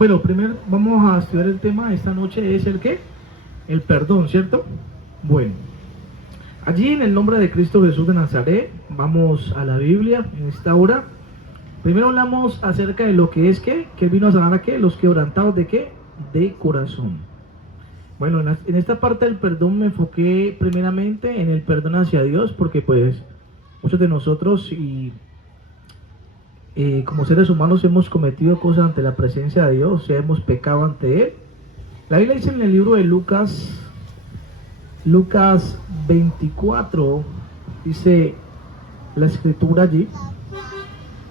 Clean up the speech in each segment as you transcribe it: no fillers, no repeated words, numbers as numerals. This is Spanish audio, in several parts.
Bueno, primero vamos a estudiar el tema de esta noche, es el ¿qué? El perdón, ¿cierto? Bueno, allí en el nombre de Cristo Jesús de Nazaret, vamos a la Biblia en esta hora. Primero hablamos acerca de lo que es que vino a sanar a qué, los quebrantados de qué, de corazón. Bueno, en esta parte del perdón me enfoqué primeramente en el perdón hacia Dios, porque pues muchos de nosotros como seres humanos hemos cometido cosas ante la presencia de Dios, o sea, hemos pecado ante Él. La Biblia dice en el libro de Lucas 24, dice la escritura allí,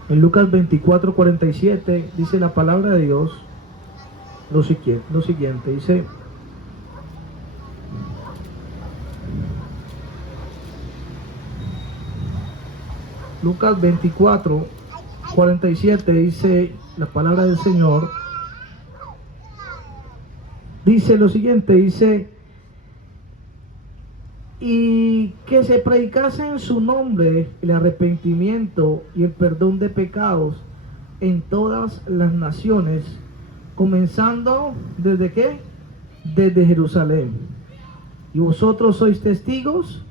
en Lucas 24, 47, dice la palabra de Dios lo siguiente, dice: Lucas 24, 47 dice la palabra del Señor, dice lo siguiente, dice: y que se predicase en su nombre el arrepentimiento y el perdón de pecados en todas las naciones, comenzando ¿desde qué? Desde Jerusalén. Y vosotros sois testigos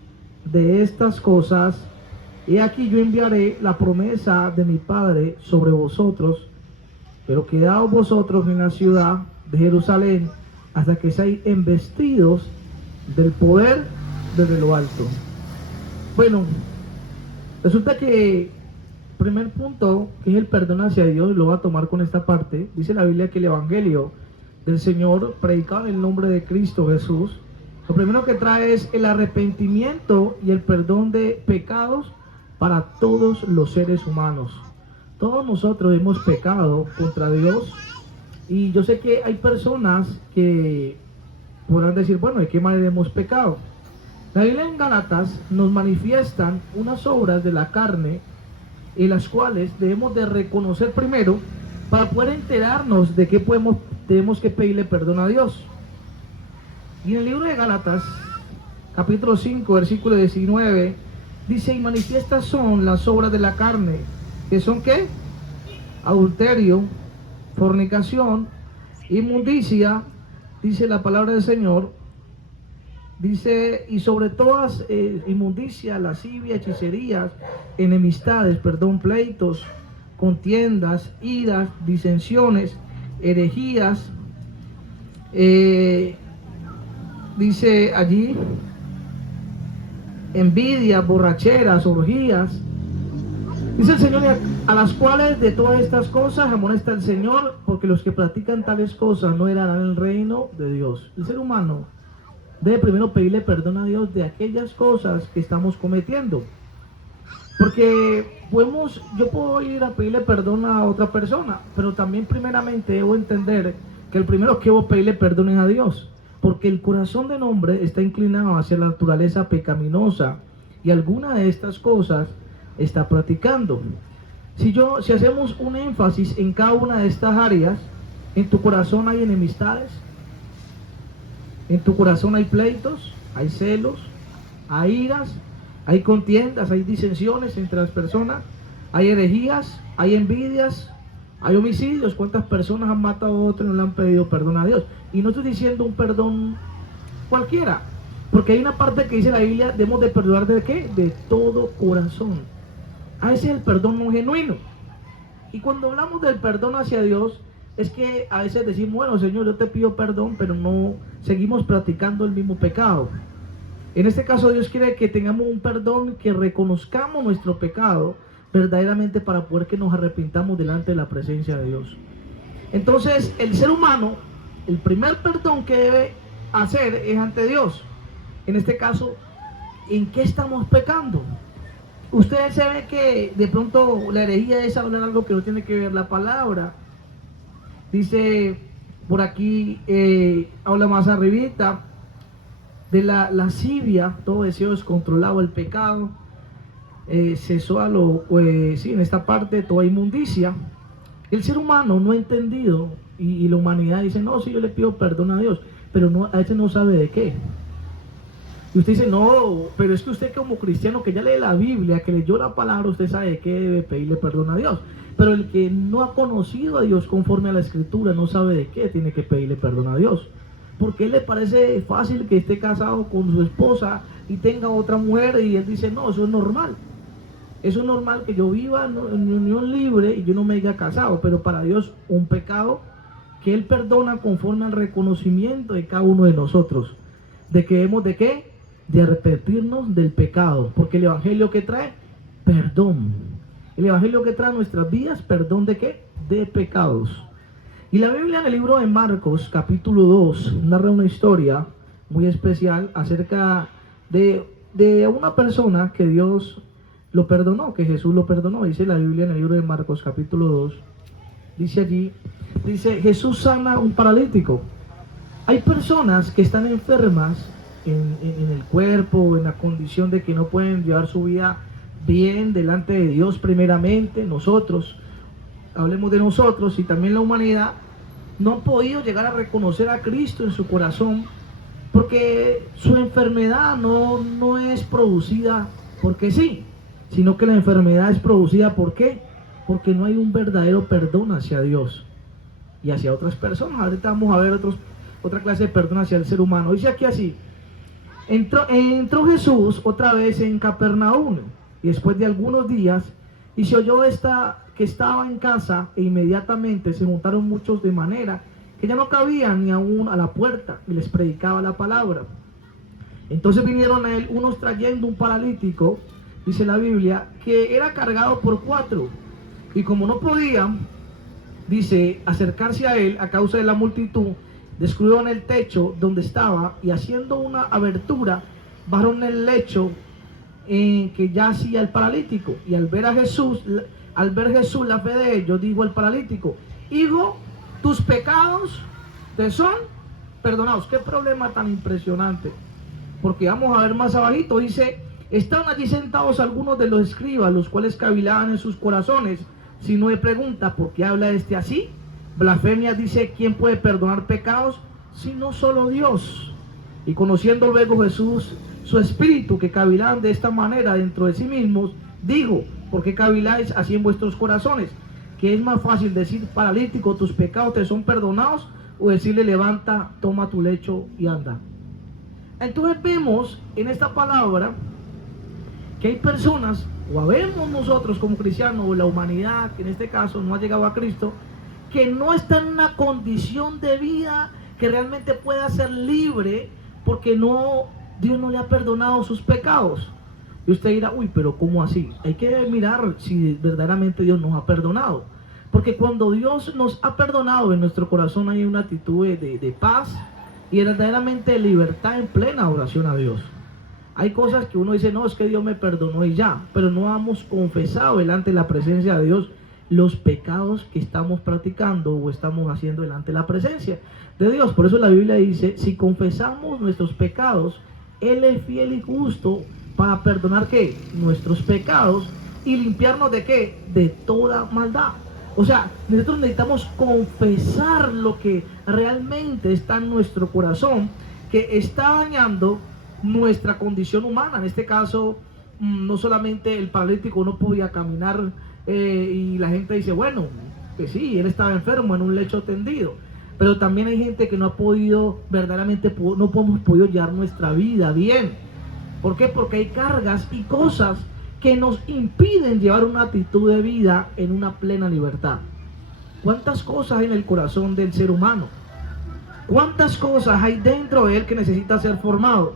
de estas cosas. He aquí yo enviaré la promesa de mi Padre sobre vosotros, pero quedaos vosotros en la ciudad de Jerusalén hasta que seáis embestidos del poder desde lo alto. Bueno, resulta que primer punto, que es el perdón hacia Dios, lo va a tomar con esta parte. Dice la Biblia que el Evangelio del Señor, predicado en el nombre de Cristo Jesús, lo primero que trae es el arrepentimiento y el perdón de pecados para todos los seres humanos. Todos nosotros hemos pecado contra Dios, y yo sé que hay personas que podrán decir, bueno, ¿de qué manera hemos pecado? La Biblia en Gálatas nos manifiestan unas obras de la carne en las cuales debemos de reconocer primero para poder enterarnos de qué tenemos que pedirle perdón a Dios. Y en el libro de Gálatas, capítulo 5, versículo 19, dice: y manifiestas son las obras de la carne, que son ¿qué? Adulterio, fornicación, inmundicia, dice la palabra del Señor. Dice: y sobre todas inmundicia, lascivia, hechicerías, enemistades, pleitos, contiendas, iras, disensiones, herejías. Dice allí, envidias, borracheras, orgías. Dice el Señor: a las cuales de todas estas cosas amonesta el Señor, porque los que practican tales cosas no heredarán el reino de Dios. El ser humano debe primero pedirle perdón a Dios de aquellas cosas que estamos cometiendo, porque yo puedo ir a pedirle perdón a otra persona, pero también primeramente debo entender que el primero que debo pedirle perdón es a Dios, porque el corazón del hombre está inclinado hacia la naturaleza pecaminosa, y alguna de estas cosas está practicando. Si hacemos un énfasis en cada una de estas áreas, en tu corazón hay enemistades, en tu corazón hay pleitos, hay celos, hay iras, hay contiendas, hay disensiones entre las personas, hay herejías, hay envidias, hay homicidios. ¿Cuántas personas han matado a otros y no le han pedido perdón a Dios? Y no estoy diciendo un perdón cualquiera, porque hay una parte que dice la Biblia: debemos de perdonar ¿de qué? De todo corazón. A veces el perdón no es genuino. Y cuando hablamos del perdón hacia Dios, es que a veces decimos: bueno, Señor, yo te pido perdón, pero no seguimos practicando el mismo pecado. En este caso, Dios quiere que tengamos un perdón, que reconozcamos nuestro pecado verdaderamente, para poder que nos arrepintamos delante de la presencia de Dios. Entonces, el ser humano, el primer perdón que debe hacer es ante Dios. En este caso, ¿en qué estamos pecando? Usted se ve que de pronto la herejía es hablar algo que no tiene que ver la palabra. Dice por aquí, habla más arribita de la lascivia, todo deseo descontrolado, el pecado, sexual sí, en esta parte toda inmundicia. El ser humano no ha entendido, y la humanidad dice: no, sí, yo le pido perdón a Dios, pero no, a veces no sabe de qué. Y usted dice: no, pero es que usted como cristiano que ya lee la Biblia, que leyó la palabra, usted sabe de qué debe pedirle perdón a Dios. Pero el que no ha conocido a Dios conforme a la Escritura no sabe de qué tiene que pedirle perdón a Dios. Porque a él le parece fácil que esté casado con su esposa y tenga otra mujer, y él dice, no, eso es normal. Eso es normal que yo viva en unión libre y yo no me haya casado. Pero para Dios un pecado que Él perdona conforme al reconocimiento de cada uno de nosotros. De que hemos de qué? De arrepentirnos del pecado. Porque el Evangelio que trae, perdón. El Evangelio que trae a nuestras vidas, perdón de qué? De pecados. Y la Biblia en el libro de Marcos, capítulo 2, narra una historia muy especial acerca de una persona que Dios lo perdonó, que Jesús lo perdonó. Dice la Biblia en el libro de Marcos, capítulo 2, dice allí, dice, Jesús sana a un paralítico. Hay personas que están enfermas en el cuerpo, en la condición de que no pueden llevar su vida bien delante de Dios primeramente. Nosotros, hablemos de nosotros, y también la humanidad, no han podido llegar a reconocer a Cristo en su corazón, porque su enfermedad no es producida porque sí, sino que la enfermedad es producida ¿por qué? Porque no hay un verdadero perdón hacia Dios y hacia otras personas. Ahorita vamos a ver otra clase de perdón hacia el ser humano. Dice aquí así, entró Jesús otra vez en Capernaum, y después de algunos días, y se oyó que estaba en casa, e inmediatamente se juntaron muchos de manera que ya no cabían ni aún a la puerta, y les predicaba la palabra. Entonces vinieron a él unos trayendo un paralítico, dice la Biblia, que era cargado por 4, y como no podían, dice, acercarse a él a causa de la multitud, descubrieron el techo donde estaba, y haciendo una abertura, bajaron el lecho en que yacía el paralítico. Y al ver Jesús la fe de ellos, dijo al paralítico, hijo, tus pecados te son perdonados. Qué problema tan impresionante, porque vamos a ver más abajito, dice, estaban allí sentados algunos de los escribas, los cuales cavilaban en sus corazones, si no le pregunta, ¿por qué habla este así? Blasfemia, dice, ¿quién puede perdonar pecados sino solo Dios? Y conociendo luego Jesús su espíritu, que cavilaban de esta manera dentro de sí mismos, digo, ¿por qué caviláis así en vuestros corazones? Que es más fácil decir, paralítico, tus pecados te son perdonados, o decirle, levanta, toma tu lecho y anda. Entonces vemos en esta palabra que hay personas, o habemos nosotros como cristianos, o la humanidad, que en este caso no ha llegado a Cristo, que no está en una condición de vida que realmente pueda ser libre, porque Dios no le ha perdonado sus pecados. Y usted dirá, uy, pero ¿cómo así? Hay que mirar si verdaderamente Dios nos ha perdonado. Porque cuando Dios nos ha perdonado, en nuestro corazón hay una actitud de paz y verdaderamente de libertad en plena oración a Dios. Hay cosas que uno dice, no, es que Dios me perdonó y ya, pero no hemos confesado delante de la presencia de Dios los pecados que estamos practicando o estamos haciendo delante de la presencia de Dios. Por eso la Biblia dice, si confesamos nuestros pecados, Él es fiel y justo para perdonar ¿qué? Nuestros pecados y limpiarnos ¿de qué? De toda maldad. O sea, nosotros necesitamos confesar lo que realmente está en nuestro corazón, que está dañando nuestra condición humana. En este caso, no solamente el paralítico no podía caminar, y la gente dice, bueno, pues sí, él estaba enfermo en un lecho tendido, pero también hay gente que no ha podido, verdaderamente no hemos podido llevar nuestra vida bien. ¿Por qué? Porque hay cargas y cosas que nos impiden llevar una actitud de vida en una plena libertad. ¿Cuántas cosas hay en el corazón del ser humano? ¿Cuántas cosas hay dentro de él que necesita ser formado?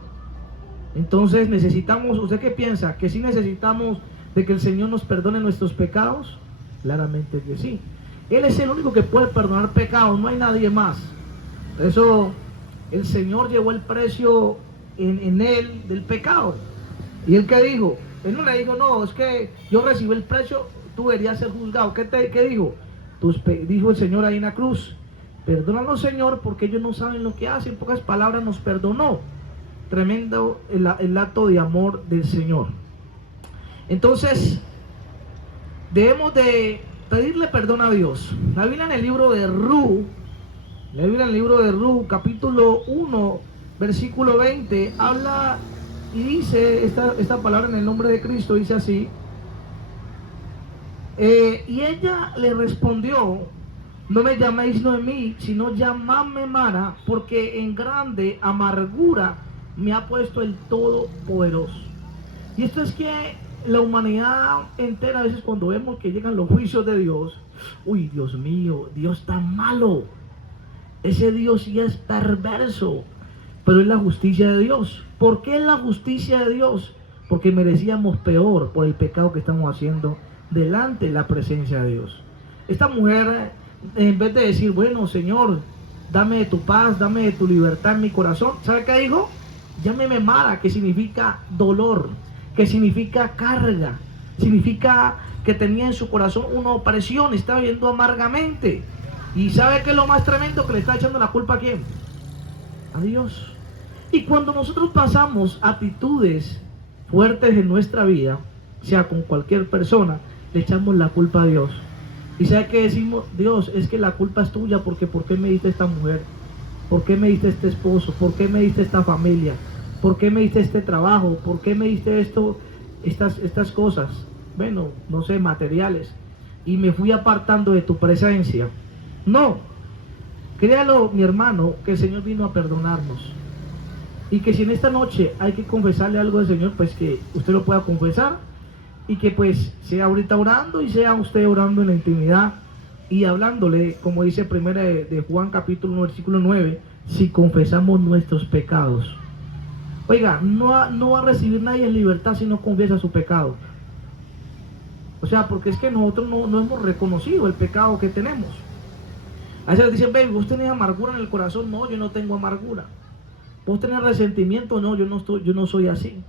Entonces necesitamos, ¿usted qué piensa? ¿Que sí necesitamos de que el Señor nos perdone nuestros pecados? Claramente que sí. Él es el único que puede perdonar pecados, no hay nadie más. Por eso el Señor llevó el precio en él del pecado. ¿Y él qué dijo? Él no le dijo, no, es que yo recibí el precio, tú deberías ser juzgado. ¿Qué dijo? Dijo el Señor ahí en la cruz, perdónanos, Señor, porque ellos no saben lo que hacen. En pocas palabras, nos perdonó. Tremendo el acto de amor del Señor. Entonces, debemos de pedirle perdón a Dios. La Biblia en el libro de Ruth, capítulo 1, versículo 20, habla y dice esta palabra en el nombre de Cristo, dice así. Y ella le respondió: no me llaméis Noemí, sino llamadme Mara, porque en grande amargura me ha puesto el Todopoderoso. Y esto es que la humanidad entera, a veces cuando vemos que llegan los juicios de Dios, uy, Dios mío, Dios tan malo, ese Dios ya es perverso, pero es la justicia de Dios. ¿Por qué es la justicia de Dios? Porque merecíamos peor por el pecado que estamos haciendo delante de la presencia de Dios. Esta mujer, en vez de decir, bueno, Señor, dame de tu paz, dame de tu libertad en mi corazón, ¿sabe qué dijo? Llámeme Mara, que significa dolor, que significa carga, significa que tenía en su corazón una opresión, estaba viviendo amargamente. ¿Y sabe qué es lo más tremendo? Que le está echando la culpa a ¿quién? A Dios. Y cuando nosotros pasamos actitudes fuertes en nuestra vida, sea con cualquier persona, le echamos la culpa a Dios. ¿Y sabe qué decimos? Dios, es que la culpa es tuya, porque ¿por qué me diste esta mujer? ¿Por qué me diste este esposo? ¿Por qué me diste esta familia? ¿Por qué me diste este trabajo? ¿Por qué me diste estas cosas? Bueno, no sé, materiales. Y me fui apartando de tu presencia. No, créalo, mi hermano, que el Señor vino a perdonarnos. Y que si en esta noche hay que confesarle algo al Señor, pues que usted lo pueda confesar. Y que pues sea ahorita orando y sea usted orando en la intimidad y hablándole, como dice primera de Juan capítulo 1 versículo 9, si confesamos nuestros pecados. Oiga, no va a recibir nadie en libertad si no confiesa su pecado. O sea, porque es que nosotros no hemos reconocido el pecado que tenemos. A veces dicen, baby, ¿vos tenés amargura en el corazón? No, yo no tengo amargura. ¿Vos tenés resentimiento? No, yo no soy así.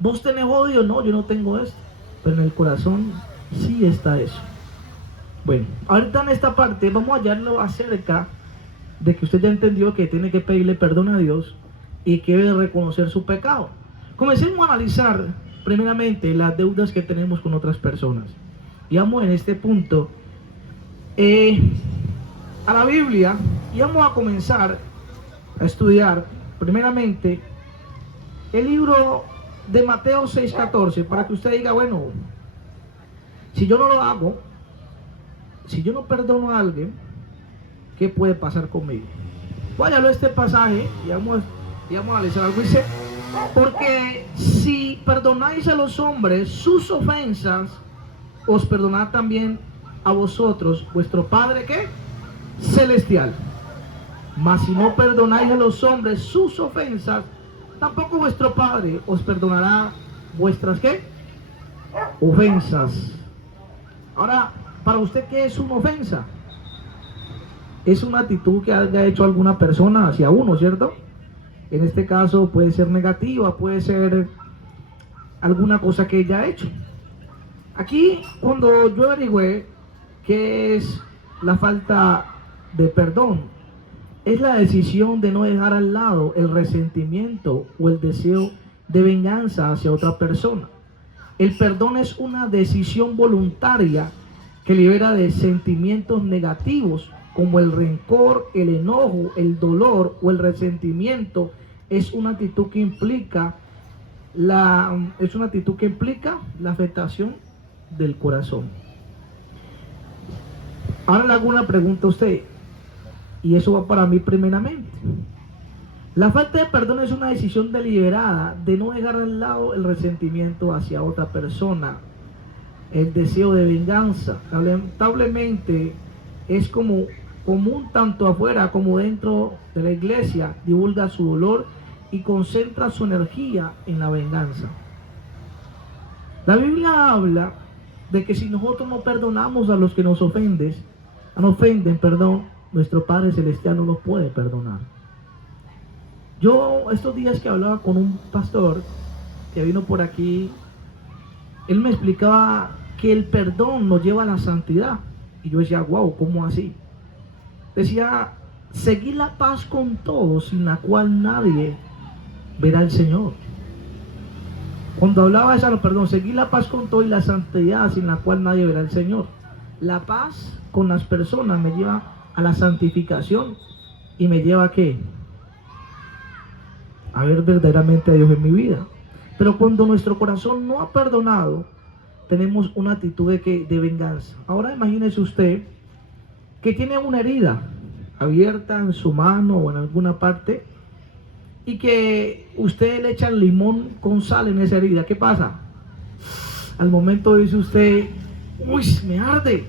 ¿Vos tenés odio? No, yo no tengo esto. Pero en el corazón sí está eso. Bueno, ahorita en esta parte vamos a hallarlo acerca de que usted ya entendió que tiene que pedirle perdón a Dios y que debe reconocer su pecado. Comencemos a analizar primeramente las deudas que tenemos con otras personas. Y vamos en este punto a la Biblia y vamos a comenzar a estudiar primeramente el libro de Mateo 6:14, para que usted diga, bueno, si yo no lo hago, si yo no perdono a alguien, ¿qué puede pasar conmigo? Váyalo este pasaje y vamos a analizar algo. Dice, porque si perdonáis a los hombres sus ofensas, os perdonad también a vosotros vuestro Padre, ¿qué? Celestial. Mas si no perdonáis a los hombres sus ofensas, tampoco vuestro Padre os perdonará vuestras, ¿qué? Ofensas. Ahora, para usted, ¿qué es una ofensa? Es una actitud que haya hecho alguna persona hacia uno, ¿cierto? En este caso puede ser negativa, puede ser alguna cosa que ella ha hecho. Aquí, cuando yo averigüé qué es la falta de perdón, es la decisión de no dejar al lado el resentimiento o el deseo de venganza hacia otra persona. El perdón es una decisión voluntaria que libera de sentimientos negativos como el rencor, el enojo, el dolor o el resentimiento. Es una actitud que implica la afectación del corazón. Ahora le hago una pregunta a usted, y eso va para mí primeramente. La falta de perdón es una decisión deliberada de no dejar al lado el resentimiento hacia otra persona, el deseo de venganza. Lamentablemente es como común tanto afuera como dentro de la iglesia, divulga su dolor y concentra su energía en la venganza. La Biblia habla de que si nosotros no perdonamos a los que nos ofenden, nuestro Padre Celestial no nos puede perdonar. Yo estos días que hablaba con un pastor que vino por aquí, él me explicaba que el perdón nos lleva a la santidad. Y yo decía, wow, ¿cómo así? Decía, seguir la paz con todos, sin la cual nadie verá al Señor. Cuando hablaba de eso, seguir la paz con todos y la santidad, sin la cual nadie verá al Señor. La paz con las personas me lleva a la santificación y me lleva ¿a qué? A ver verdaderamente a Dios en mi vida. Pero cuando nuestro corazón no ha perdonado, tenemos una actitud de venganza. Ahora imagínese usted que tiene una herida abierta en su mano o en alguna parte y que usted le echa limón con sal en esa herida. ¿Qué pasa? Al momento dice usted, uy, me arde.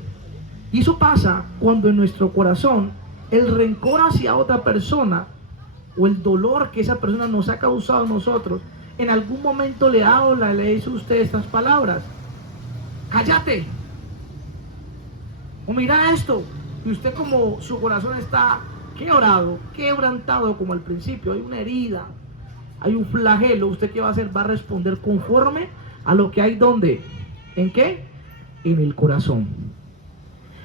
Y eso pasa cuando en nuestro corazón el rencor hacia otra persona o el dolor que esa persona nos ha causado a nosotros, en algún momento le habla, le dice a usted estas palabras: cállate, o mira esto. Y usted, como su corazón está quebrantado como al principio, hay una herida, hay un flagelo, ¿usted qué va a hacer? Va a responder conforme a lo que hay. ¿Dónde? ¿En qué? En el corazón.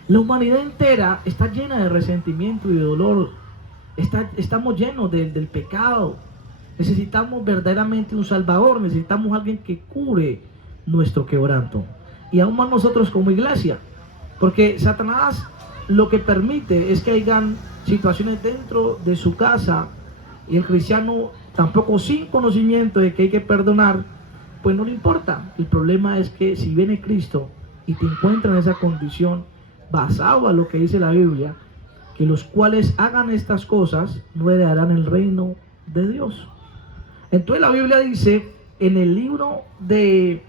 La humanidad entera está llena de resentimiento y de dolor. Estamos llenos del pecado. Necesitamos verdaderamente un Salvador. Necesitamos alguien que cure nuestro quebranto. Y aún más nosotros como iglesia. Porque Satanás lo que permite es que hayan situaciones dentro de su casa y el cristiano, tampoco sin conocimiento de que hay que perdonar, pues no le importa. El problema es que si viene Cristo y te encuentra en esa condición, basado a lo que dice la Biblia, que los cuales hagan estas cosas no heredarán el reino de Dios. Entonces la Biblia dice en el libro de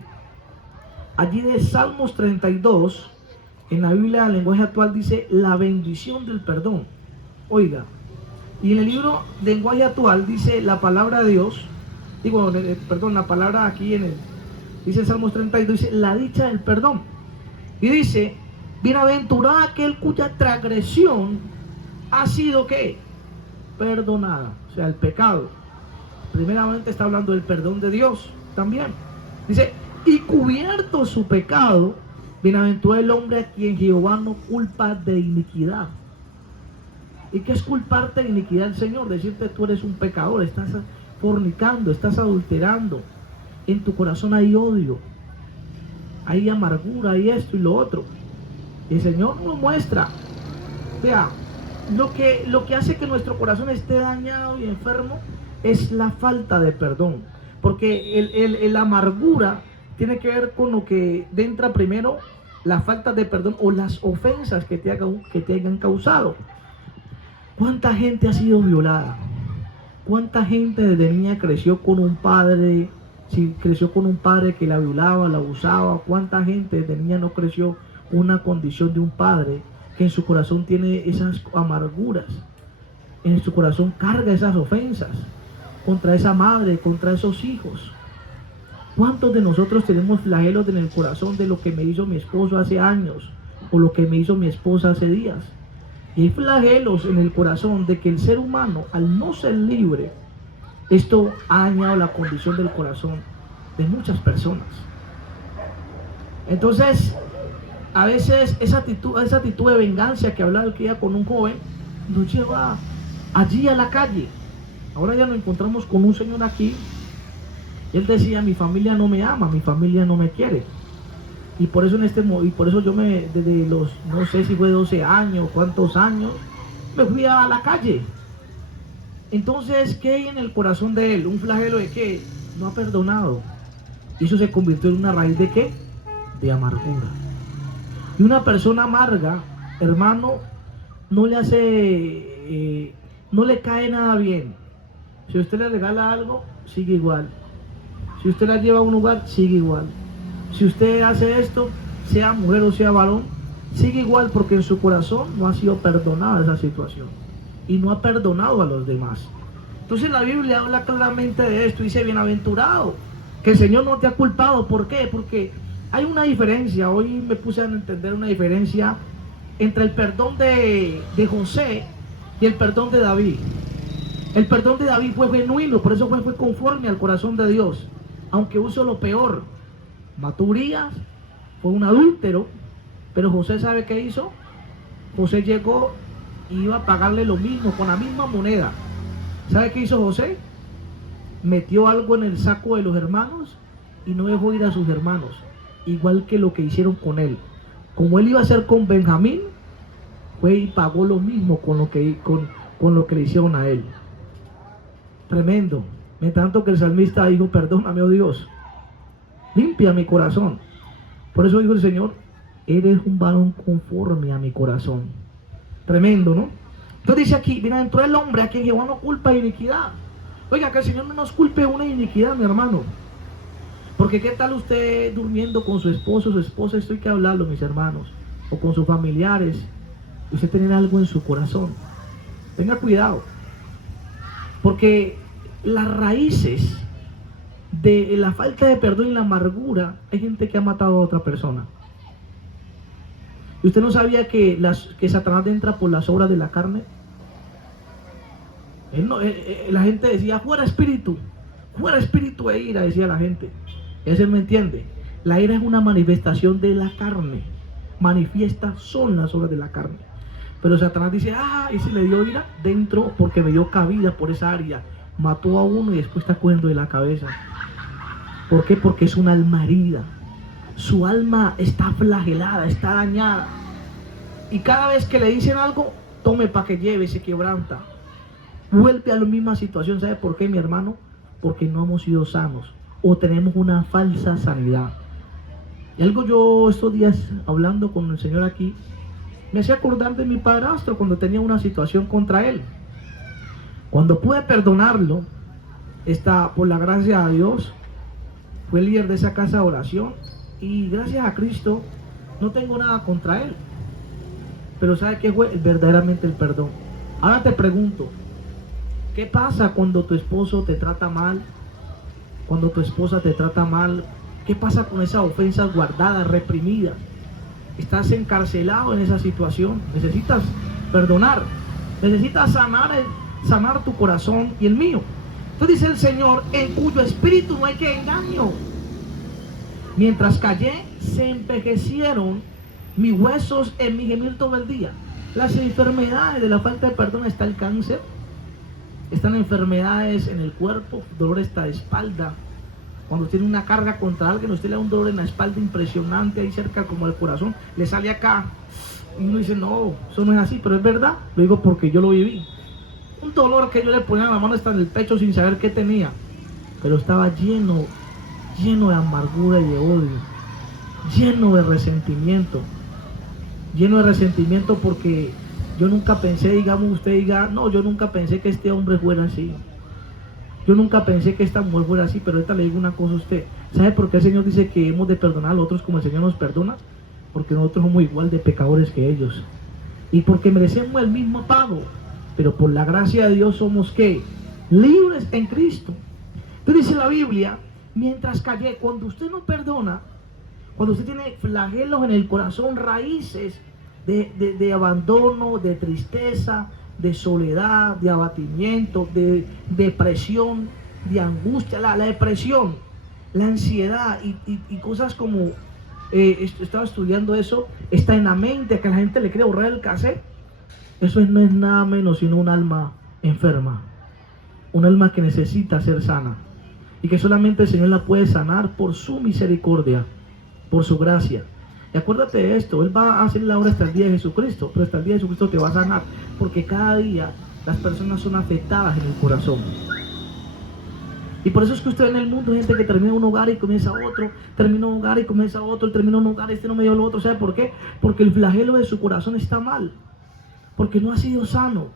allí de Salmos 32, en la Biblia del lenguaje actual dice la bendición del perdón. Oiga, y en el libro de lenguaje actual dice la palabra de Dios, la palabra aquí dice en Salmos 32, dice la dicha del perdón. Y dice, bienaventurado aquel cuya transgresión ha sido, ¿qué? Perdonada. O sea, el pecado. Primeramente está hablando del perdón de Dios también. Dice, y cubierto su pecado, bienaventurado el hombre a quien Jehová no culpa de iniquidad. ¿Y qué es culparte de iniquidad al Señor? Decirte tú eres un pecador, estás fornicando, estás adulterando. En tu corazón hay odio, hay amargura, hay esto y lo otro. Y el Señor nos muestra. Vea, lo que hace que nuestro corazón esté dañado y enfermo es la falta de perdón. Porque la amargura tiene que ver con lo que entra primero, la falta de perdón o las ofensas que te hayan causado. ¿Cuánta gente ha sido violada? ¿Cuánta gente desde niña creció con un padre? Si creció con un padre que la violaba, la abusaba. ¿Cuánta gente desde niña no creció con una condición de un padre que en su corazón tiene esas amarguras? En su corazón carga esas ofensas contra esa madre, contra esos hijos. ¿Cuántos de nosotros tenemos flagelos en el corazón de lo que me hizo mi esposo hace años o lo que me hizo mi esposa hace días? Y hay flagelos en el corazón de que el ser humano, al no ser libre, esto ha dañado la condición del corazón de muchas personas. Entonces, a veces esa actitud de venganza que hablaba el que iba con un joven, nos lleva allí a la calle. Ahora ya nos encontramos con un señor aquí. Y él decía, mi familia no me ama, mi familia no me quiere. Y por eso yo desde los, no sé si fue 12 años, cuántos años, me fui a la calle. Entonces, ¿qué hay en el corazón de él? Un flagelo de que no ha perdonado. Y eso se convirtió en una raíz de ¿qué? De amargura. Y una persona amarga, hermano, no le cae nada bien. Si usted le regala algo, sigue igual. Si usted la lleva a un lugar, sigue igual. Si usted hace esto, sea mujer o sea varón, sigue igual, porque en su corazón no ha sido perdonada esa situación y no ha perdonado a los demás. Entonces la Biblia habla claramente de esto. Dice, bienaventurado, que el Señor no te ha culpado. ¿Por qué? Porque hay una diferencia. Hoy me puse a entender una diferencia entre el perdón de José y el perdón de David. El perdón de David fue genuino, por eso fue conforme al corazón de Dios, aunque hizo lo peor. Mató a Urías, fue un adúltero, pero José, ¿sabe qué hizo? José llegó y iba a pagarle lo mismo, con la misma moneda. ¿Sabe qué hizo José? Metió algo en el saco de los hermanos y no dejó ir a sus hermanos, igual que lo que hicieron con él. Como él iba a hacer con Benjamín, fue y pagó lo mismo con lo que le hicieron a él. Tremendo. Me tanto que el salmista dijo, perdóname, oh Dios, limpia mi corazón. Por eso dijo el Señor, eres un varón conforme a mi corazón. Tremendo, ¿no? Entonces dice aquí, bienaventurado el hombre a quien Jehová no culpa de iniquidad. Oiga, que el Señor no nos culpe una iniquidad, mi hermano. Porque qué tal usted durmiendo con su esposo, su esposa, esto hay que hablarlo, mis hermanos, o con sus familiares, usted tiene algo en su corazón. Tenga cuidado, porque las raíces de la falta de perdón y la amargura, hay gente que ha matado a otra persona. ¿Y usted no sabía que Satanás entra por las obras de la carne? La gente decía, fuera espíritu de ira, decía la gente. Eso no entiende. La ira es una manifestación de la carne. Manifiesta son las obras de la carne. Pero Satanás dice, y se le dio ira dentro porque me dio cabida por esa área. Mató a uno y después está cogiendo de la cabeza. ¿Por qué? Porque es una alma herida. Su alma está flagelada, está dañada. Y cada vez que le dicen algo, tome para que lleve, se quebranta. Vuelve a la misma situación. ¿Sabe por qué, mi hermano? Porque no hemos sido sanos o tenemos una falsa sanidad. Y algo yo estos días hablando con el Señor aquí, me hacía acordar de mi padrastro cuando tenía una situación contra él. Cuando pude perdonarlo, por la gracia de Dios, fue líder de esa casa de oración y gracias a Cristo no tengo nada contra él. Pero ¿sabe qué fue? Verdaderamente el perdón. Ahora te pregunto, ¿qué pasa cuando tu esposo te trata mal? Cuando tu esposa te trata mal, ¿qué pasa con esas ofensas guardadas, reprimidas? Estás encarcelado en esa situación. Necesitas perdonar. Necesitas sanar tu corazón y el mío. Entonces dice el Señor, en cuyo espíritu no hay que engaño. Mientras callé, se envejecieron mis huesos en mi gemir todo el día. Las enfermedades de la falta de perdón está el cáncer. Están enfermedades en el cuerpo, dolor hasta de espalda. Cuando tiene una carga contra alguien, usted le da un dolor en la espalda impresionante, ahí cerca como el corazón, le sale acá. Y uno dice, no, eso no es así, pero es verdad. Lo digo porque yo lo viví. Un dolor que yo le ponía la mano hasta en el pecho sin saber qué tenía. Pero estaba lleno de amargura y de odio. Lleno de resentimiento. Lleno de resentimiento porque yo nunca pensé, digamos, usted diga, no, yo nunca pensé que este hombre fuera así. Yo nunca pensé que esta mujer fuera así, pero ahorita le digo una cosa a usted. ¿Sabe por qué el Señor dice que hemos de perdonar a los otros como el Señor nos perdona? Porque nosotros somos igual de pecadores que ellos. Y porque merecemos el mismo pago. Pero por la gracia de Dios somos, ¿qué? Libres en Cristo. Entonces dice la Biblia, mientras callé, cuando usted no perdona, cuando usted tiene flagelos en el corazón, raíces de abandono, de tristeza, de soledad, de abatimiento, de depresión, de angustia, la depresión, la ansiedad y cosas como, estaba estudiando eso, está en la mente, que a la gente le quiere borrar el cassette. Eso no es nada menos sino un alma enferma, un alma que necesita ser sana y que solamente el Señor la puede sanar por su misericordia, por su gracia. Y acuérdate de esto, Él va a hacer la obra hasta el día de Jesucristo, pero hasta el día de Jesucristo te va a sanar, porque cada día las personas son afectadas en el corazón. Y por eso es que usted en el mundo hay gente que termina un hogar y comienza otro, termina un hogar y comienza otro, termina un hogar, este no me dio lo otro. ¿Sabe por qué? Porque el flagelo de su corazón está mal, porque no ha sido sano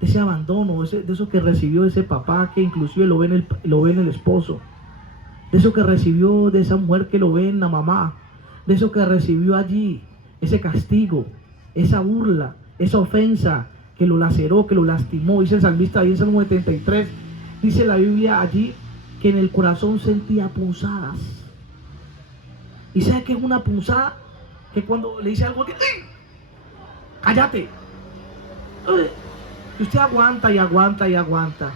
de ese abandono, de eso que recibió ese papá que inclusive lo ve en el esposo, de eso que recibió de esa mujer que lo ve en la mamá, de eso que recibió allí, ese castigo, esa burla, esa ofensa que lo laceró, que lo lastimó. Dice el salmista ahí en Salmo 73, dice la Biblia allí que en el corazón sentía punzadas. ¿Y sabe qué es una punzada? Que cuando le dice algo, cállate. Y usted aguanta y aguanta y aguanta.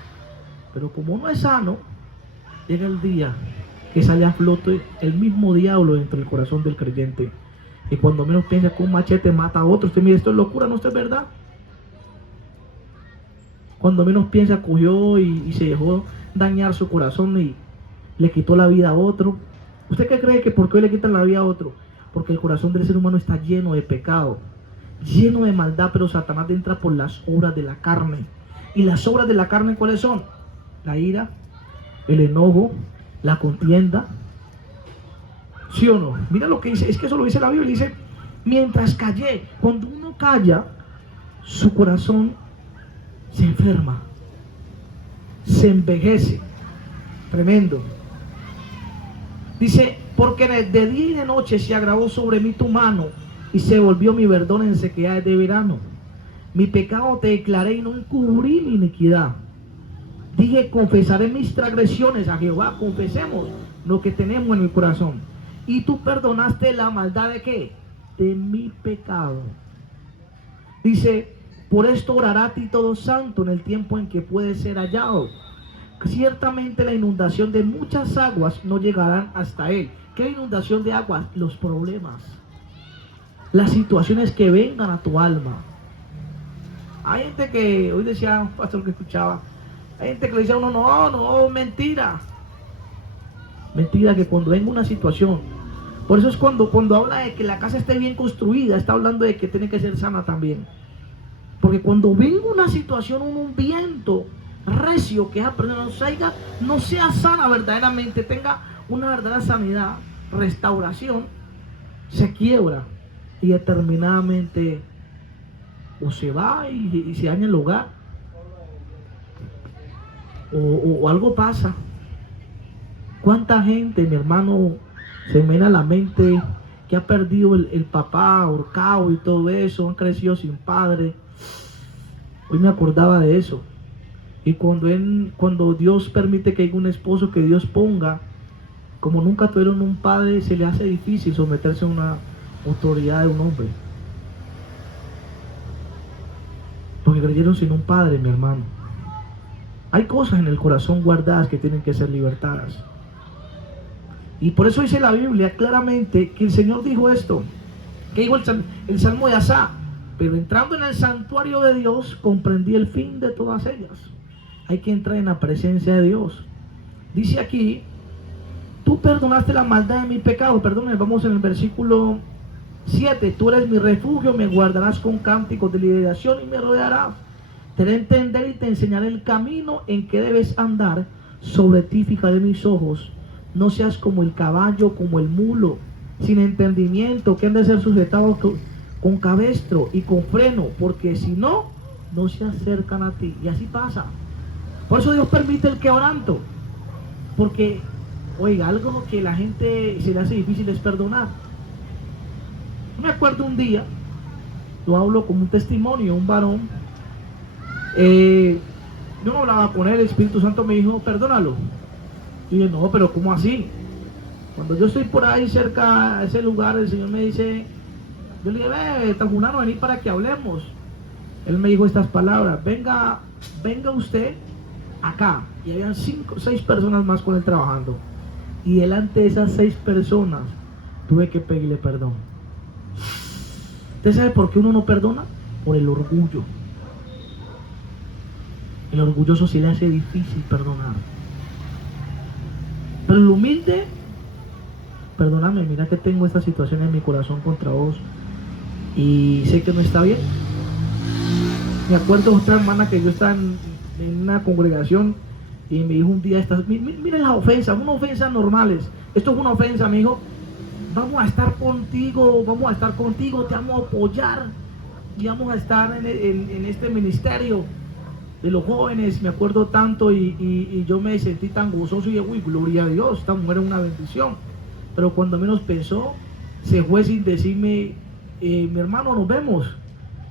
Pero como no es sano, llega el día que sale a flote el mismo diablo dentro del corazón del creyente. Y cuando menos piensa que un machete mata a otro, usted mire, esto es locura, ¿no? Esto es verdad. Cuando menos piensa, cogió y se dejó dañar su corazón y le quitó la vida a otro. ¿Usted qué cree que por qué le quitan la vida a otro? Porque el corazón del ser humano está lleno de pecado, lleno de maldad, pero Satanás entra por las obras de la carne. ¿Y las obras de la carne cuáles son? La ira, el enojo, la contienda, ¿Sí o no? Mira lo que dice, es que eso lo dice la Biblia, dice, mientras callé. Cuando uno calla, su corazón se enferma, se envejece. Tremendo. Dice, porque de día y de noche se agravó sobre mí tu mano y se volvió mi verdor en sequedad de verano. Mi pecado te declaré y no encubrí mi iniquidad. Dije, confesaré mis transgresiones a Jehová, confesemos lo que tenemos en el corazón. Y tú perdonaste la maldad de ¿qué? De mi pecado. Dice, por esto orará a ti todo santo en el tiempo en que puede ser hallado. Ciertamente la inundación de muchas aguas no llegarán hasta él. ¿Qué inundación de aguas? Los problemas, las situaciones que vengan a tu alma. Hay gente que, hoy decía un pastor que escuchaba, hay gente que le dice a uno, no, mentira. Mentira, que cuando venga una situación, por eso es cuando habla de que la casa esté bien construida, está hablando de que tiene que ser sana también. Porque cuando venga una situación, un viento recio, que esa persona no sea sana verdaderamente, tenga una verdadera sanidad, restauración, se quiebra y determinadamente o se va y se daña el hogar, o algo pasa. ¿Cuánta gente, mi hermano, se me viene a la mente que ha perdido el papá ahorcado y todo eso, han crecido sin padre? Hoy me acordaba de eso. Y cuando Dios permite que haya un esposo que Dios ponga, como nunca tuvieron un padre, se le hace difícil someterse a una autoridad de un hombre. Porque creyeron sin un padre, mi hermano. Hay cosas en el corazón guardadas que tienen que ser libertadas. Y por eso dice la Biblia claramente que el Señor dijo esto, que dijo el Salmo de Asaf, pero entrando en el santuario de Dios comprendí el fin de todas ellas. Hay que entrar en la presencia de Dios. Dice aquí, tú perdonaste la maldad de mi pecado. Perdóname, vamos en el versículo 7. Tú eres mi refugio, me guardarás con cánticos de liberación y me rodearás. Te haré entender y te enseñaré el camino en que debes andar. Sobre ti fijaré mis ojos. No seas como el caballo, como el mulo, sin entendimiento, que han de ser sujetados con cabestro y con freno, porque si no, no se acercan a ti. Y así pasa. Por eso Dios permite el quebranto. Porque, oiga, algo que la gente se le hace difícil es perdonar. Me acuerdo un día, lo hablo como un testimonio, un varón, yo no hablaba con él, el Espíritu Santo me dijo, perdónalo. Y yo dije, no, pero ¿cómo así? Cuando yo estoy por ahí cerca a ese lugar, el Señor me dice, yo le dije, Tajunano, vení para que hablemos. Él me dijo estas palabras, venga usted acá. Y habían 6 personas más con él trabajando. Y delante de esas 6 personas tuve que pedirle perdón. ¿Usted sabe por qué uno no perdona? Por el orgullo. El orgulloso se le hace difícil perdonar. Pero el humilde, perdóname, mira que tengo esta situación en mi corazón contra vos y sé que no está bien. Me acuerdo de otra hermana que yo estaba en una congregación y me dijo un día, miren las ofensas, unas ofensas normales. Esto es una ofensa, me dijo, vamos a estar contigo, te vamos a apoyar y vamos a estar en este ministerio de los jóvenes. Me acuerdo tanto y yo me sentí tan gozoso y dije, uy, gloria a Dios, esta mujer es una bendición. Pero cuando menos pensó, se fue sin decirme, mi hermano, nos vemos,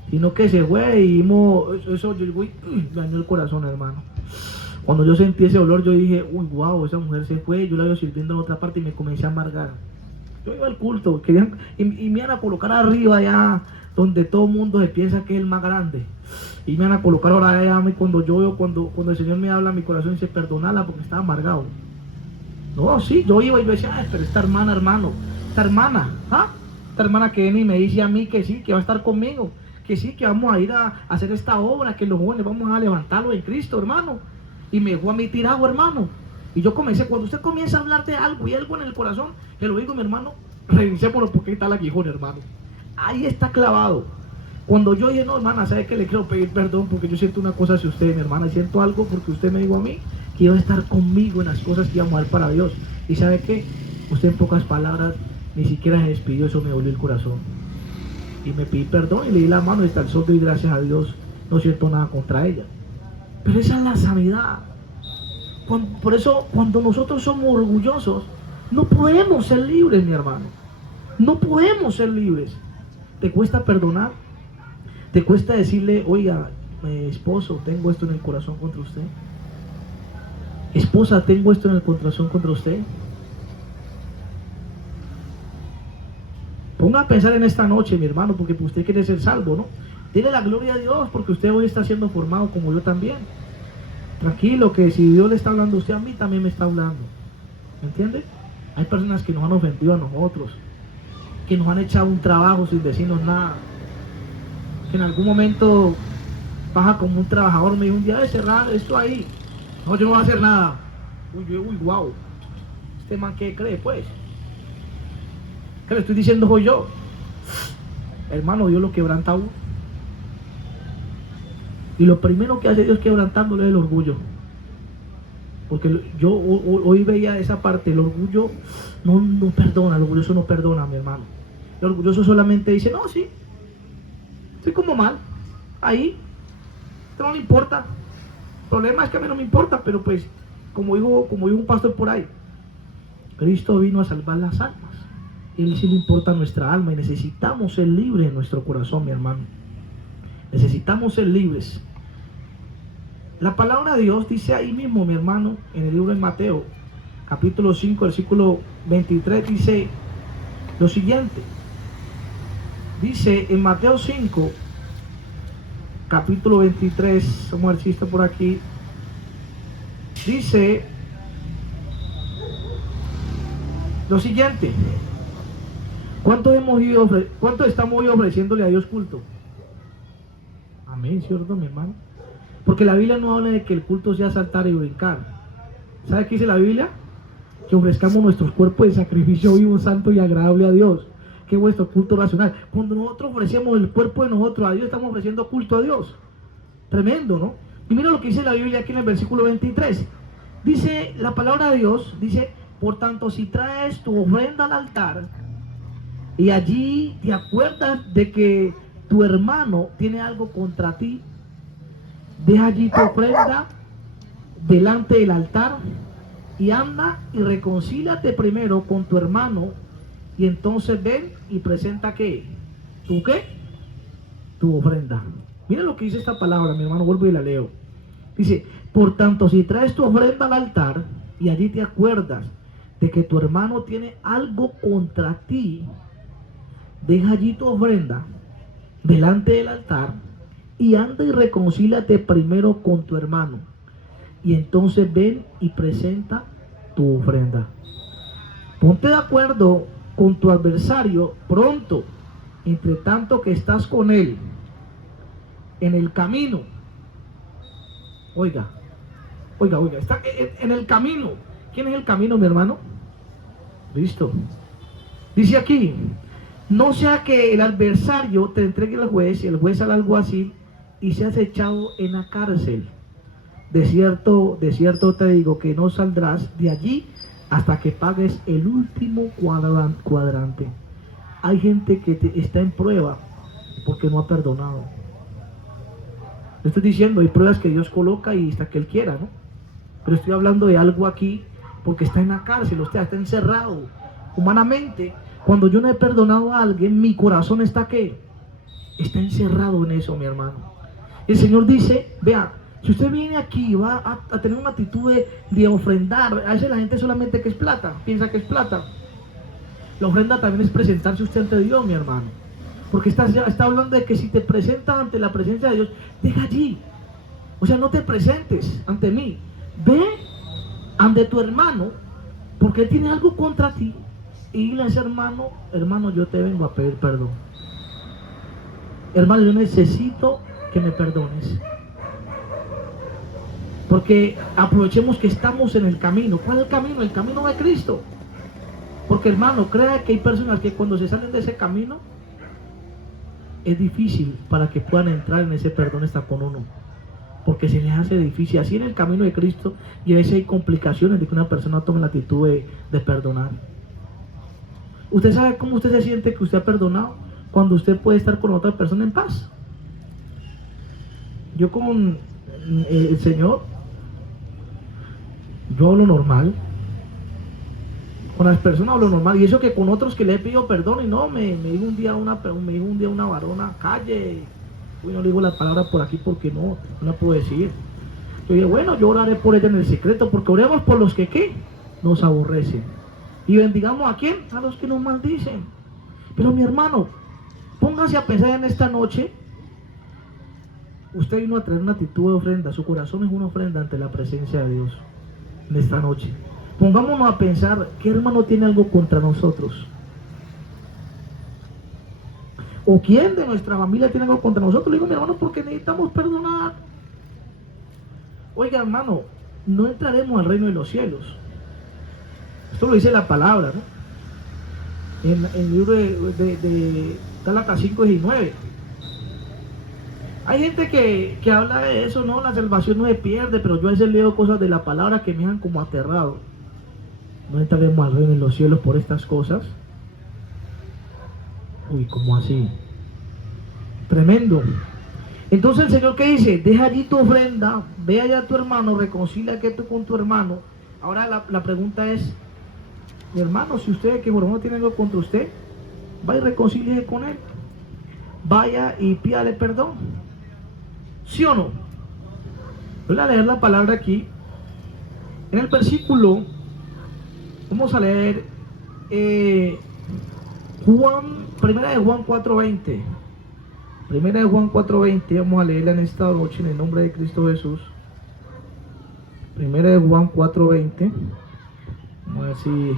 sino que se fue y eso me dañó el corazón, hermano. Cuando yo sentí ese olor, yo dije, uy, wow, esa mujer se fue, yo la iba sirviendo en otra parte y me comencé a amargar. Yo iba al culto, y me iban a colocar arriba allá, donde todo el mundo se piensa que es el más grande. Y me van a colocar ahora allá, cuando el Señor me habla, mi corazón dice, perdonala porque estaba amargado. No, sí, yo iba y yo decía, pero esta hermana que viene y me dice a mí que sí, que va a estar conmigo, que sí, que vamos a ir a hacer esta obra, que los jóvenes vamos a levantarlo en Cristo, hermano. Y me dejó a mí tirado, hermano. Y yo comencé, cuando usted comienza a hablar de algo y algo en el corazón, le lo digo, mi hermano, revisémoslo porque está el aguijón, hermano. Ahí está clavado. Cuando yo dije, no, hermana, ¿sabe que le quiero pedir perdón? Porque yo siento una cosa hacia usted, mi hermana, siento algo porque usted me dijo a mí que iba a estar conmigo en las cosas que íbamos a dar para Dios. ¿Y sabe qué? Usted en pocas palabras ni siquiera se despidió, eso me dolió el corazón. Y me pedí perdón y le di la mano y hasta el sol doy gracias a Dios, no siento nada contra ella. Pero esa es la sanidad. Por eso cuando nosotros somos orgullosos, no podemos ser libres, mi hermano. No podemos ser libres. ¿Te cuesta perdonar? ¿Te cuesta decirle, oiga, esposo, tengo esto en el corazón contra usted? Esposa, tengo esto en el corazón contra usted. Ponga a pensar en esta noche, mi hermano, porque usted quiere ser salvo, ¿no? Dile la gloria a Dios porque usted hoy está siendo formado como yo también. Tranquilo, que si Dios le está hablando a usted, a mí también me está hablando. ¿Me entiende? Hay personas que nos han ofendido a nosotros, que nos han echado un trabajo sin decirnos nada, que en algún momento baja como un trabajador, me dijo un día de cerrar esto ahí. No, yo no voy a hacer nada. Uy, wow. ¿Este man qué cree, pues? ¿Qué le estoy diciendo soy yo? Hermano, Dios lo quebranta a uno. Y lo primero que hace Dios quebrantándole es el orgullo. Porque yo hoy veía esa parte, el orgullo no perdona, el orgulloso no perdona, mi hermano. El orgulloso solamente dice, no, sí, estoy como mal, ahí, esto no le importa. El problema es que a mí no me importa, pero pues, como dijo un pastor por ahí, Cristo vino a salvar las almas. Él sí le importa nuestra alma y necesitamos ser libres en nuestro corazón, mi hermano. Necesitamos ser libres. La palabra de Dios dice ahí mismo, mi hermano, en el libro de Mateo, capítulo 5, versículo 23, dice lo siguiente. Dice en Mateo 5, capítulo 23, vamos a ver si está por aquí. Dice lo siguiente. ¿Cuánto estamos hoy ofreciéndole a Dios culto? Amén, ¿cierto, mi hermano? Porque la Biblia no habla de que el culto sea saltar y brincar. ¿Sabe qué dice la Biblia? Que ofrezcamos nuestros cuerpos de sacrificio vivo, santo y agradable a Dios. Que es vuestro culto racional. Cuando nosotros ofrecemos el cuerpo de nosotros a Dios, estamos ofreciendo culto a Dios. Tremendo, ¿no? Y mira lo que dice la Biblia aquí en el versículo 23. Dice la palabra de Dios, dice, por tanto, si traes tu ofrenda al altar y allí te acuerdas de que tu hermano tiene algo contra ti, deja allí tu ofrenda delante del altar y anda y reconcíliate primero con tu hermano y entonces ven y presenta ¿qué? ¿Tu qué? Tu ofrenda. Mira lo que dice esta palabra, mi hermano, vuelvo y la leo. Dice, por tanto, si traes tu ofrenda al altar y allí te acuerdas de que tu hermano tiene algo contra ti, deja allí tu ofrenda delante del altar y anda y reconcíliate primero con tu hermano y entonces ven y presenta tu ofrenda. Ponte de acuerdo con tu adversario pronto, entre tanto que estás con él en el camino. Oiga, está en el camino. ¿Quién es el camino, mi hermano? Listo. Dice aquí, no sea que el adversario te entregue al juez y el juez al alguacil y seas echado en la cárcel. De cierto te digo que no saldrás de allí hasta que pagues el último cuadrante. Hay gente que está en prueba porque no ha perdonado. Le estoy diciendo, hay pruebas que Dios coloca y hasta que Él quiera, ¿no? Pero estoy hablando de algo aquí porque está en la cárcel, usted está encerrado. Humanamente, cuando yo no he perdonado a alguien, mi corazón está ¿qué? Está encerrado en eso, mi hermano. El Señor dice, vea, si usted viene aquí y va a tener una actitud de ofrendar, a veces la gente solamente que es plata, piensa que es plata. La ofrenda también es presentarse usted ante Dios, mi hermano. Porque está hablando de que si te presentas ante la presencia de Dios, deja allí. O sea, no te presentes ante mí. Ve ante tu hermano, porque él tiene algo contra ti. Y dile a ese hermano, yo te vengo a pedir perdón. Hermano, yo necesito que me perdones. Porque aprovechemos que estamos en el camino. ¿Cuál es el camino? El camino de Cristo. Porque hermano, crea que hay personas que cuando se salen de ese camino es difícil para que puedan entrar en ese perdón está con uno. Porque se les hace difícil. Así en el camino de Cristo y a veces hay complicaciones de que una persona tome la actitud de perdonar. ¿Usted sabe cómo usted se siente que usted ha perdonado? Cuando usted puede estar con otra persona en paz. Yo con el Señor, yo hablo normal. Con las personas hablo normal. Y eso que con otros que le he pedido perdón y no, me dijo un día una varona, calle. Uy, no le digo la palabra por aquí porque no la puedo decir. Yo dije, bueno, yo oraré por ella en el secreto, porque oremos por los que ¿qué? Nos aborrecen. Y bendigamos ¿a quién? A los que nos maldicen. Pero mi hermano, póngase a pensar en esta noche. Usted vino a traer una actitud de ofrenda. Su corazón es una ofrenda ante la presencia de Dios en esta noche. Pongámonos a pensar, ¿qué hermano tiene algo contra nosotros? ¿O quién de nuestra familia tiene algo contra nosotros? Le digo, mi hermano, porque necesitamos perdonar. Oiga, hermano, no entraremos al reino de los cielos. Esto lo dice la palabra, ¿no? En el libro de Gálatas 5:19. Hay gente que habla de eso, ¿no? La salvación no se pierde, pero yo a veces leo cosas de la palabra que me dejan como aterrado. No entraremos al reino de los cielos por estas cosas. Uy, ¿cómo así? Tremendo. Entonces el Señor, ¿qué dice? Deja allí tu ofrenda, ve allá a tu hermano, reconcíliate tú con tu hermano. Ahora la pregunta es, mi hermano, si usted que por lo menos tiene algo contra usted, vaya y reconcíliese con él. Vaya y pídale perdón. ¿Sí o no? Voy a leer la palabra aquí. En el versículo, vamos a leer Primera de Juan 4:20. Primera de Juan 4:20, vamos a leerla en esta noche en el nombre de Cristo Jesús. Primera de Juan 4:20. Vamos a ver si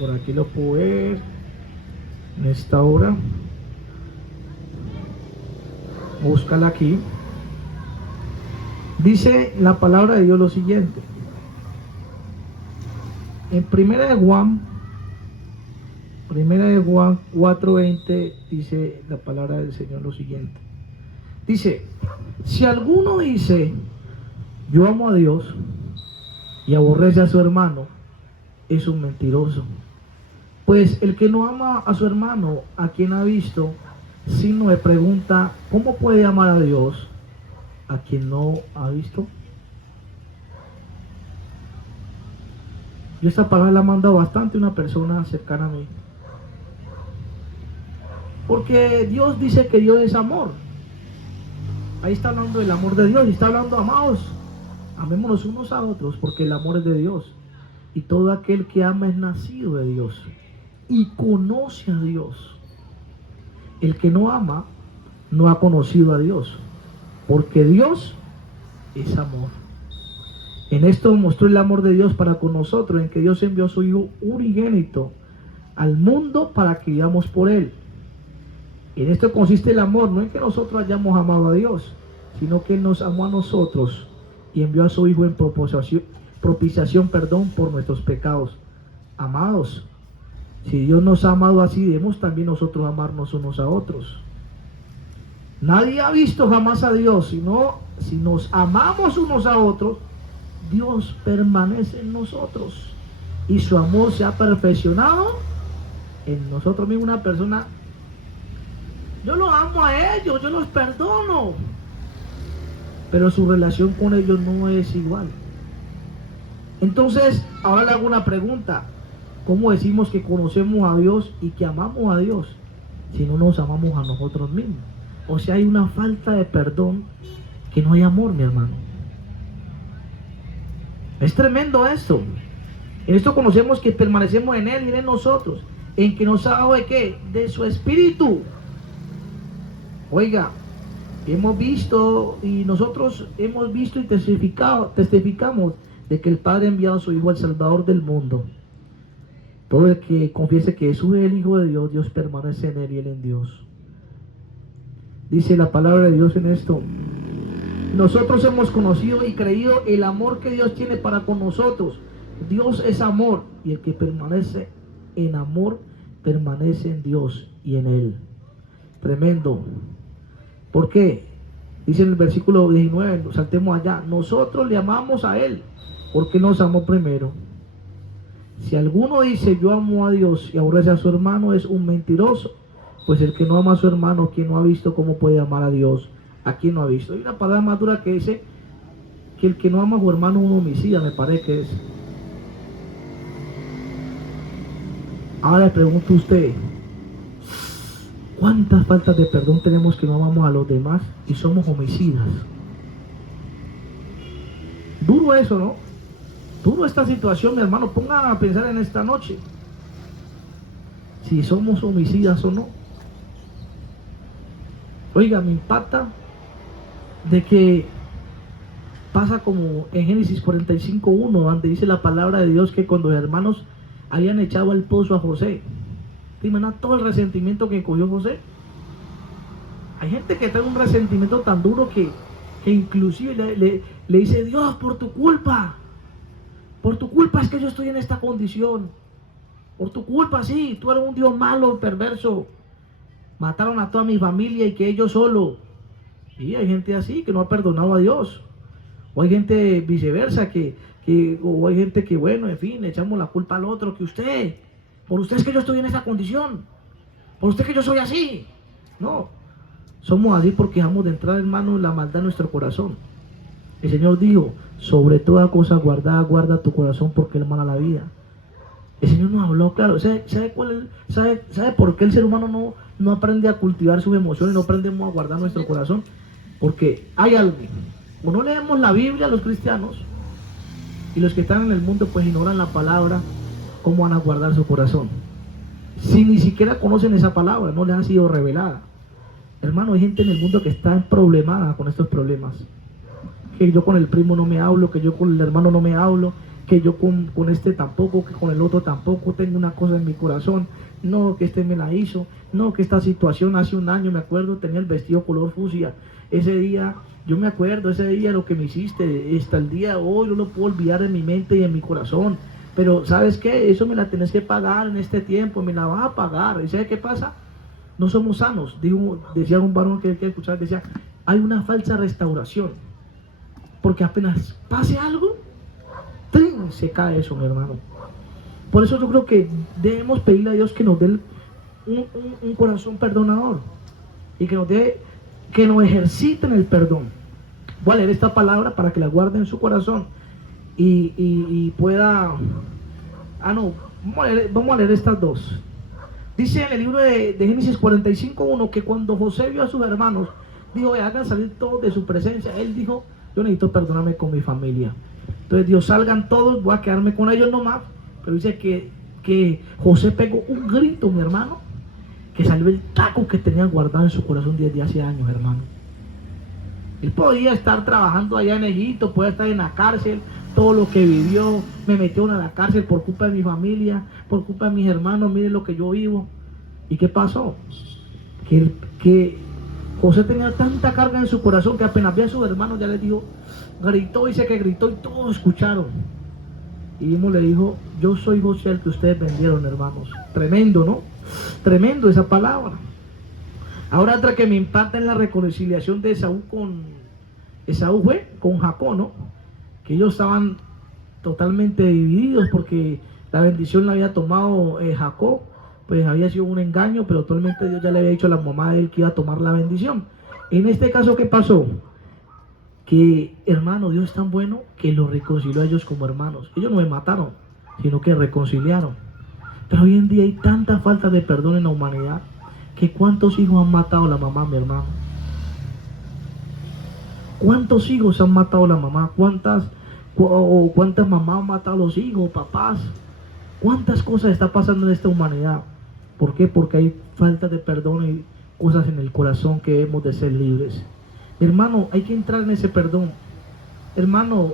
por aquí lo puedo ver en esta hora. Búscala aquí. Dice la palabra de Dios lo siguiente. En Primera de Juan 4:20 dice la palabra del Señor lo siguiente. Dice, si alguno dice, yo amo a Dios y aborrece a su hermano, es un mentiroso. Pues el que no ama a su hermano, a quien ha visto, sino le pregunta, ¿cómo puede amar a Dios a quien no ha visto? Yo esta palabra la ha mandado bastante una persona cercana a mí. Porque Dios dice que Dios es amor. Ahí está hablando del amor de Dios y está hablando, amados, amémonos unos a otros porque el amor es de Dios. Y todo aquel que ama es nacido de Dios y conoce a Dios. El que no ama no ha conocido a Dios, porque Dios es amor. En esto mostró el amor de Dios para con nosotros, en que Dios envió a su Hijo unigénito al mundo para que vivamos por Él. En esto consiste el amor, no en que nosotros hayamos amado a Dios, sino que Él nos amó a nosotros y envió a su Hijo en propiciación por nuestros pecados. Amados, si Dios nos ha amado así, debemos también nosotros amarnos unos a otros. Nadie ha visto jamás a Dios, sino si nos amamos unos a otros, Dios permanece en nosotros y su amor se ha perfeccionado en nosotros mismos. Una persona, yo los amo a ellos, yo los perdono, pero su relación con ellos no es igual. Entonces, ahora le hago una pregunta. ¿Cómo decimos que conocemos a Dios y que amamos a Dios si no nos amamos a nosotros mismos? O sea, hay una falta de perdón, que no hay amor, mi hermano. Es tremendo esto. En esto conocemos que permanecemos en Él y en nosotros, en que nos ha dado ¿de qué? De su Espíritu. Oiga, hemos visto y nosotros hemos visto y testificamos de que el Padre ha enviado a su Hijo al Salvador del mundo. Todo el que confiese que Jesús es el Hijo de Dios, Dios permanece en Él y Él en Dios. Dice la palabra de Dios en esto. Nosotros hemos conocido y creído el amor que Dios tiene para con nosotros. Dios es amor, y el que permanece en amor permanece en Dios y en Él. Tremendo. ¿Por qué? Dice en el versículo 19, saltemos allá. Nosotros le amamos a Él porque nos amó primero. Si alguno dice yo amo a Dios y aborrece a su hermano, es un mentiroso. Pues el que no ama a su hermano, quien no ha visto, ¿cómo puede amar a Dios? ¿A quien no ha visto? Hay una palabra más dura que dice que el que no ama a su hermano es un homicida, me parece que es. Ahora le pregunto a usted, ¿cuántas faltas de perdón tenemos que no amamos a los demás y somos homicidas? Duro eso, ¿no? Duro esta situación, mi hermano. Pongan a pensar en esta noche si somos homicidas o no. Oiga, me impacta de que pasa como en Génesis 45:1, donde dice la palabra de Dios que cuando los hermanos habían echado al pozo a José, ¿te imaginas todo el resentimiento que cogió José? Hay gente que trae un resentimiento tan duro que inclusive le dice: Dios, por tu culpa es que yo estoy en esta condición, por tu culpa, sí, tú eres un Dios malo, perverso, mataron a toda mi familia y que ellos solo. Y hay gente así que no ha perdonado a Dios, o hay gente viceversa o hay gente que, bueno, en fin, le echamos la culpa al otro, que usted, por usted es que yo estoy en esa condición, por usted que yo soy así. No, somos así porque dejamos de entrar, hermano, en la maldad en nuestro corazón. El Señor dijo: sobre toda cosa guardada, guarda tu corazón, porque es mala la vida. El Señor nos habló claro. ¿Sabe por qué el ser humano no aprende a cultivar sus emociones, no aprendemos a guardar nuestro corazón? Porque hay algo: o no leemos la Biblia los cristianos, y los que están en el mundo pues ignoran la palabra. ¿Cómo van a guardar su corazón si ni siquiera conocen esa palabra? No les ha sido revelada. Hermano, hay gente en el mundo que está problemada con estos problemas. Que yo con el primo no me hablo, que yo con el hermano no me hablo, que yo con este tampoco, que con el otro tampoco. Tengo una cosa en mi corazón: no, que este me la hizo, no, que esta situación hace un año, me acuerdo, tenía el vestido color fucsia, ese día, yo me acuerdo, ese día lo que me hiciste, hasta el día de hoy no lo puedo olvidar en mi mente y en mi corazón. Pero ¿sabes qué? Eso me la tenés que pagar en este tiempo, me la vas a pagar. ¿Y sabes qué pasa? No somos sanos. Decía un varón que escuchar, decía: hay una falsa restauración, porque apenas pase algo, ¡trin!, se cae eso, mi hermano. Por eso yo creo que debemos pedirle a Dios que nos dé un corazón perdonador, y que nos ejercite en el perdón. Voy a leer esta palabra para que la guarde en su corazón y pueda... vamos a leer estas dos. Dice en el libro de Génesis 45:1 que cuando José vio a sus hermanos, dijo: hagan salir todos de su presencia. Él dijo: yo necesito perdonarme con mi familia. Entonces Dios: salgan todos, voy a quedarme con ellos nomás. Pero dice que José pegó un grito, mi hermano, que salió el taco que tenía guardado en su corazón desde hace años, hermano. Él podía estar trabajando allá en Egipto, podía estar en la cárcel, todo lo que vivió, me metieron a la cárcel por culpa de mi familia, por culpa de mis hermanos, miren lo que yo vivo. ¿Y qué pasó? Que José tenía tanta carga en su corazón que apenas vio a sus hermanos, ya les dijo, gritó, dice que gritó y todos escucharon. Y mismo le dijo: yo soy José el que ustedes vendieron, hermanos. Tremendo, ¿no? Tremendo esa palabra. Ahora otra que me impacta en la reconciliación de Esaú con Jacob, ¿no? Que ellos estaban totalmente divididos porque la bendición la había tomado Jacob, pues había sido un engaño, pero totalmente Dios ya le había dicho a la mamá de él que iba a tomar la bendición. En este caso, ¿qué pasó? Que, hermano, Dios es tan bueno que los reconcilió a ellos como hermanos. Ellos no me mataron, sino que reconciliaron. Pero hoy en día hay tanta falta de perdón en la humanidad, que ¿cuántos hijos han matado a la mamá, mi hermano? ¿Cuántos hijos han matado a la mamá? ¿Cuántas mamás han matado a los hijos, papás? ¿Cuántas cosas está pasando en esta humanidad? ¿Por qué? Porque hay falta de perdón y cosas en el corazón que debemos de ser libres. Hermano, hay que entrar en ese perdón. Hermano,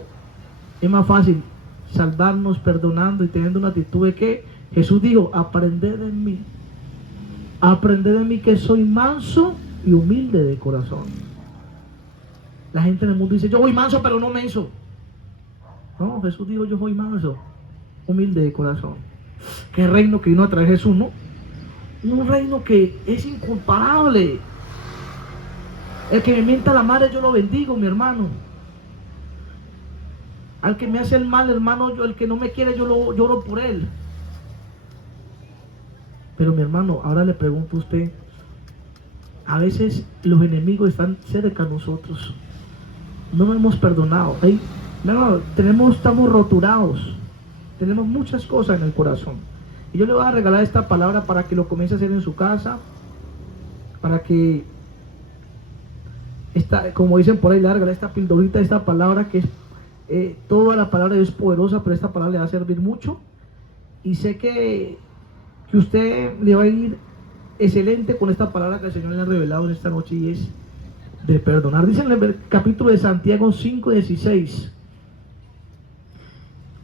es más fácil salvarnos perdonando y teniendo una actitud de que Jesús dijo: aprended de mí que soy manso y humilde de corazón. La gente en el mundo dice: yo soy manso pero no menso. No, Jesús dijo: yo soy manso, humilde de corazón. Qué reino que vino a traer Jesús, ¿no? Un reino que es incomparable. El que me mienta la madre yo lo bendigo, mi hermano. Al que me hace el mal, hermano, el que no me quiere, yo lloro por él. Pero mi hermano, ahora le pregunto a usted, a veces los enemigos están cerca de nosotros. No nos hemos perdonado. No, estamos roturados. Tenemos muchas cosas en el corazón. Y yo le voy a regalar esta palabra para que lo comience a hacer en su casa. Para que, como dicen por ahí, le voy a regalar esta pildorita, esta palabra que es, toda la palabra de Dios es poderosa, pero esta palabra le va a servir mucho. Y sé que usted le va a ir excelente con esta palabra que el Señor le ha revelado en esta noche, y es de perdonar. Dice en el capítulo de Santiago 5:16,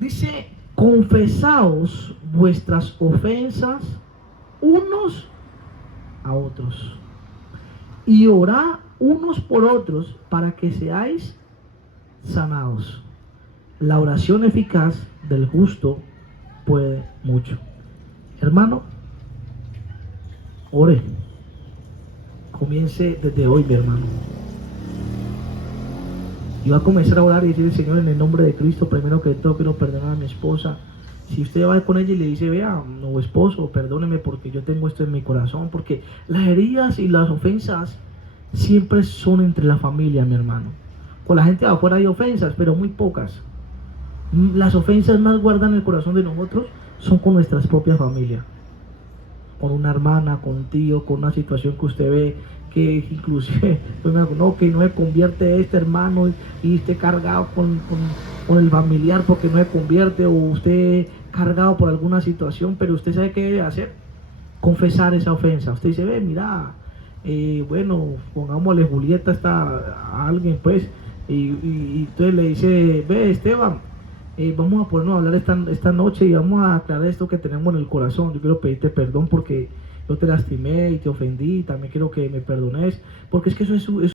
dice: confesaos vuestras ofensas unos a otros y orad unos por otros para que seáis sanados. La oración eficaz del justo puede mucho. Hermano, ore. Comience desde hoy, mi hermano. Y va a comenzar a orar y decir: Señor, en el nombre de Cristo, primero que todo quiero perdonar a mi esposa. Si usted va con ella y le dice: vea, no, esposo, perdóneme porque yo tengo esto en mi corazón, porque las heridas y las ofensas siempre son entre la familia, mi hermano. Con la gente de afuera hay ofensas, pero muy pocas. Las ofensas más guardadas en el corazón de nosotros son con nuestras propias familias. Con una hermana, con un tío, con una situación que usted ve que inclusive no, que no se convierte este hermano y esté cargado con el familiar porque no se convierte, o usted cargado por alguna situación, pero usted sabe qué debe hacer: confesar esa ofensa. Usted dice: ve, mira, bueno, pongámosle Julieta a alguien, pues, y entonces le dice: ve, Esteban, vamos a ponernos a hablar esta noche y vamos a aclarar esto que tenemos en el corazón. Yo quiero pedirte perdón porque yo te lastimé y te ofendí, y también quiero que me perdones, porque es que eso es